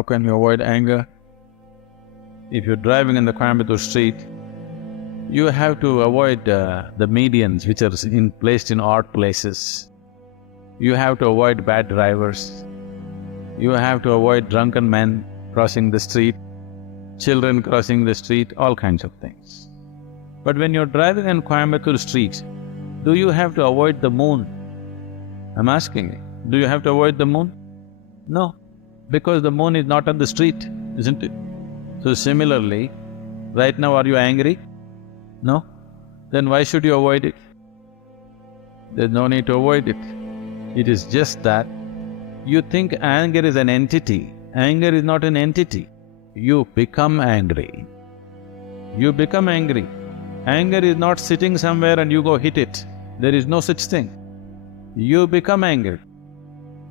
How can you avoid anger? If you're driving in the Coimbatore street, you have to avoid the medians which are placed in odd places. You have to avoid bad drivers. You have to avoid drunken men crossing the street, children crossing the street, all kinds of things. But when you're driving in Coimbatore streets, do you have to avoid the moon? I'm asking you, do you have to avoid the moon? No, because the moon is not on the street, isn't it? So similarly, right now are you angry? No? Then why should you avoid it? There's no need to avoid it. It is just that you think anger is an entity. Anger is not an entity. You become angry. You become angry. Anger is not sitting somewhere and you go hit it. There is no such thing. You become angry.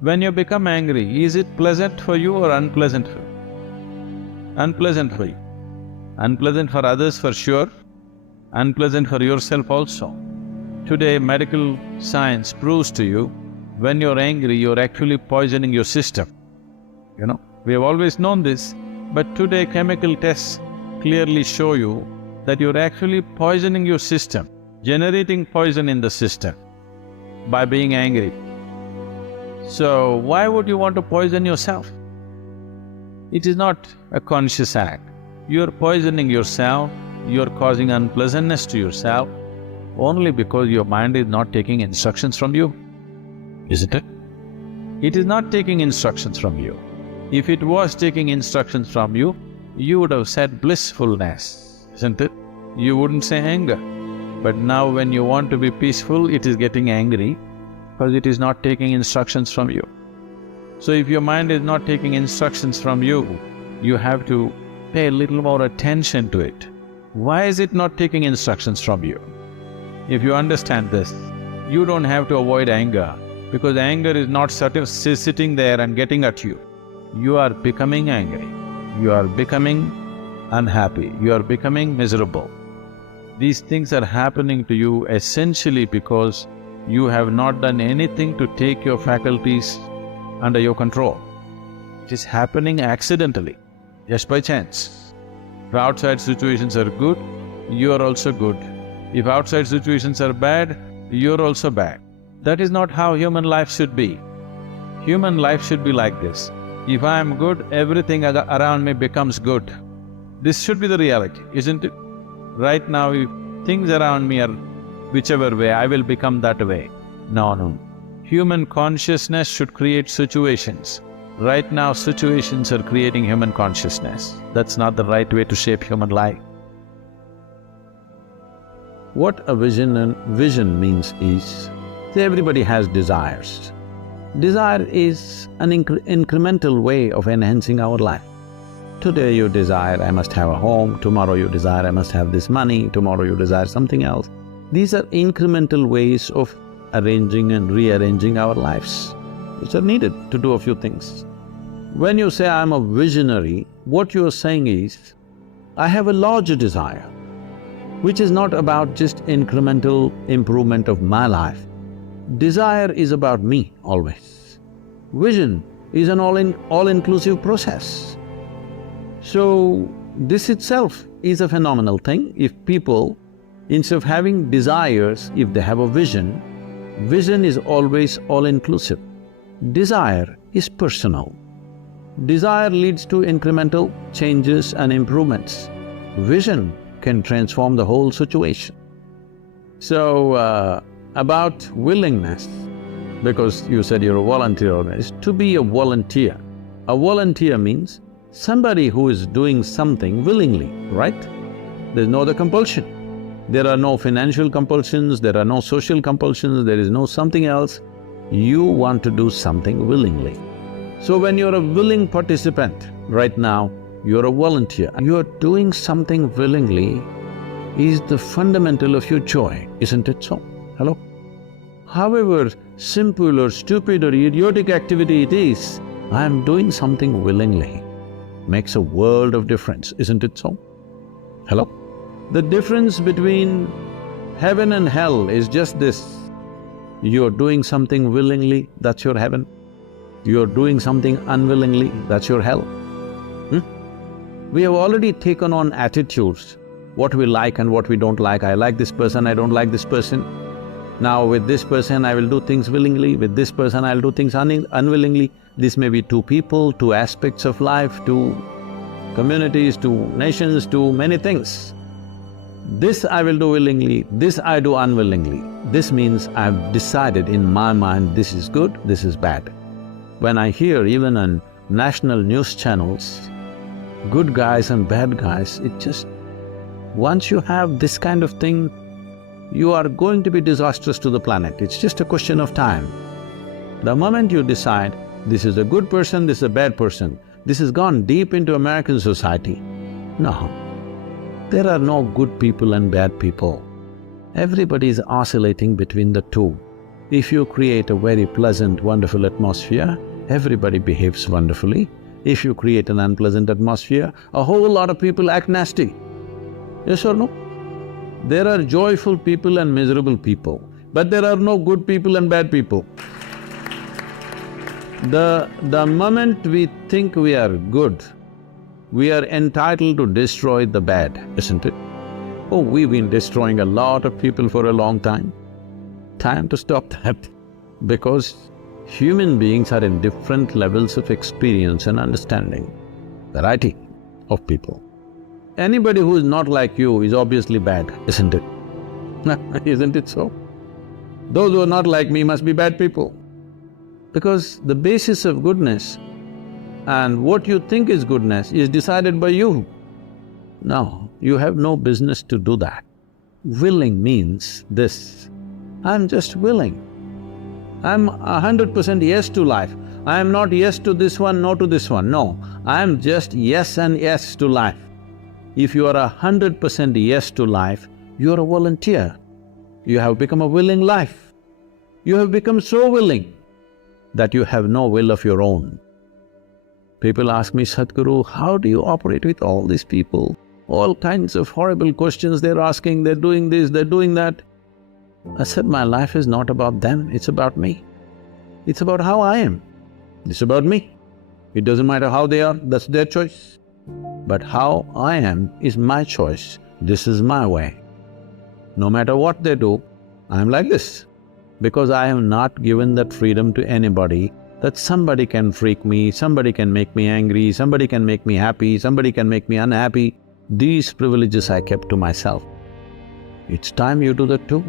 When you become angry, is it pleasant for you or unpleasant for you? Unpleasant for you. Unpleasant for others for sure, unpleasant for yourself also. Today, medical science proves to you, when you're angry, you're actually poisoning your system. You know, we have always known this, but today chemical tests clearly show you that you're actually poisoning your system, generating poison in the system by being angry. So, why would you want to poison yourself? It is not a conscious act. You're poisoning yourself, you're causing unpleasantness to yourself only because your mind is not taking instructions from you, isn't it? It is not taking instructions from you. If it was taking instructions from you, you would have said blissfulness, isn't it? You wouldn't say anger. But now when you want to be peaceful, it is getting angry because it is not taking instructions from you. So if your mind is not taking instructions from you, you have to pay a little more attention to it. Why is it not taking instructions from you? If you understand this, you don't have to avoid anger, because anger is not sitting there and getting at you. You are becoming angry, you are becoming unhappy, you are becoming miserable. These things are happening to you essentially because you have not done anything to take your faculties under your control. It is happening accidentally, just by chance. If outside situations are good, you are also good. If outside situations are bad, you're also bad. That is not how human life should be. Human life should be like this. If I am good, everything around me becomes good. This should be the reality, isn't it? Right now, if things around me are whichever way, I will become that way. No. Human consciousness should create situations. Right now, situations are creating human consciousness. That's not the right way to shape human life. What a vision means is, see, everybody has desires. Desire is an incremental way of enhancing our life. Today you desire, I must have a home, tomorrow you desire, I must have this money, tomorrow you desire something else. These are incremental ways of arranging and rearranging our lives, which are needed to do a few things. When you say, I'm a visionary, what you are saying is, I have a larger desire, which is not about just incremental improvement of my life. Desire is about me always. Vision is an all-inclusive process. So, this itself is a phenomenal thing. If people, instead of having desires, if they have a vision, vision is always all-inclusive. Desire is personal. Desire leads to incremental changes and improvements. Vision can transform the whole situation. So, about willingness, because you said you're a volunteer organization, to be a volunteer. A volunteer means somebody who is doing something willingly, right? There's no other compulsion. There are no financial compulsions, there are no social compulsions, there is no something else. You want to do something willingly. So when you're a willing participant, right now, you're a volunteer, you're doing something willingly is the fundamental of your joy, isn't it so? Hello? However simple or stupid or idiotic activity it is, I am doing something willingly, makes a world of difference, isn't it so? Hello? The difference between heaven and hell is just this. You're doing something willingly, that's your heaven. You're doing something unwillingly, that's your hell. We have already taken on attitudes, what we like and what we don't like. I like this person, I don't like this person. Now with this person I will do things willingly, with this person I'll do things unwillingly. This may be two people, two aspects of life, two communities, two nations, two many things. This I will do willingly, this I do unwillingly. This means I've decided in my mind this is good, this is bad. When I hear even on national news channels, good guys and bad guys, it just… once you have this kind of thing, you are going to be disastrous to the planet. It's just a question of time. The moment you decide, this is a good person, this is a bad person, this has gone deep into American society. No, there are no good people and bad people. Everybody is oscillating between the two. If you create a very pleasant, wonderful atmosphere, everybody behaves wonderfully. If you create an unpleasant atmosphere, a whole lot of people act nasty. Yes or no? There are joyful people and miserable people, but there are no good people and bad people. The moment we think we are good, we are entitled to destroy the bad, isn't it? Oh, we've been destroying a lot of people for a long time. Time to stop that, because human beings are in different levels of experience and understanding, variety of people. Anybody who is not like you is obviously bad, isn't it? Isn't it so? Those who are not like me must be bad people. Because the basis of goodness and what you think is goodness is decided by you. No, you have no business to do that. Willing means this, I'm just willing. I'm 100% yes to life. I am not yes to this one, no to this one, no. I am just yes and yes to life. If you are 100% yes to life, you are a volunteer. You have become a willing life. You have become so willing that you have no will of your own. People ask me, Sadhguru, how do you operate with all these people? All kinds of horrible questions they're asking, they're doing this, they're doing that. I said, my life is not about them, it's about me. It's about how I am. It's about me. It doesn't matter how they are, that's their choice. But how I am is my choice, this is my way. No matter what they do, I'm like this. Because I have not given that freedom to anybody that somebody can freak me, somebody can make me angry, somebody can make me happy, somebody can make me unhappy. These privileges I kept to myself. It's time you do that too.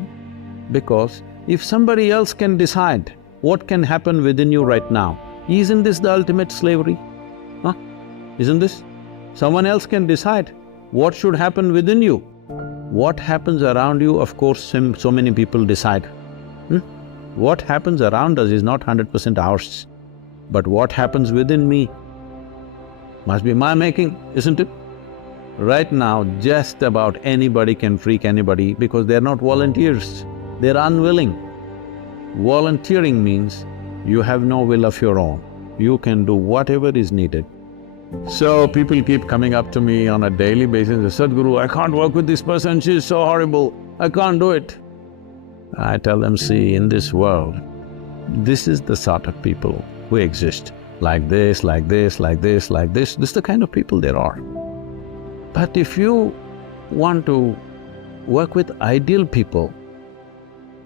Because if somebody else can decide what can happen within you right now, isn't this the ultimate slavery? Huh? Isn't this? Someone else can decide what should happen within you. What happens around you, of course, so many people decide. What happens around us is not 100% ours. But what happens within me must be my making, isn't it? Right now, just about anybody can freak anybody because they're not volunteers, they're unwilling. Volunteering means you have no will of your own, you can do whatever is needed. So people keep coming up to me on a daily basis, Sadhguru, I can't work with this person, she's so horrible, I can't do it. I tell them, see, in this world, this is the sort of people who exist, like this, like this, like this, like this is the kind of people there are. But if you want to work with ideal people,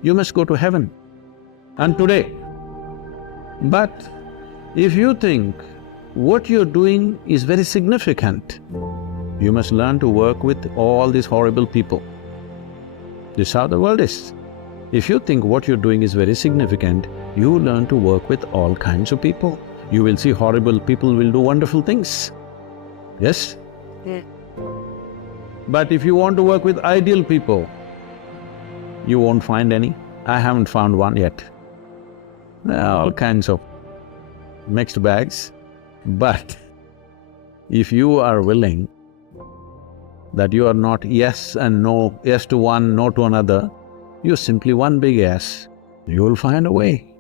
you must go to heaven, and today. But if you think what you're doing is very significant, you must learn to work with all these horrible people. This is how the world is. If you think what you're doing is very significant, you learn to work with all kinds of people. You will see horrible people will do wonderful things. Yes? Yeah. But if you want to work with ideal people, you won't find any. I haven't found one yet. There are all kinds of mixed bags. But if you are willing that you are not yes and no, yes to one, no to another, you're simply one big yes, you will find a way.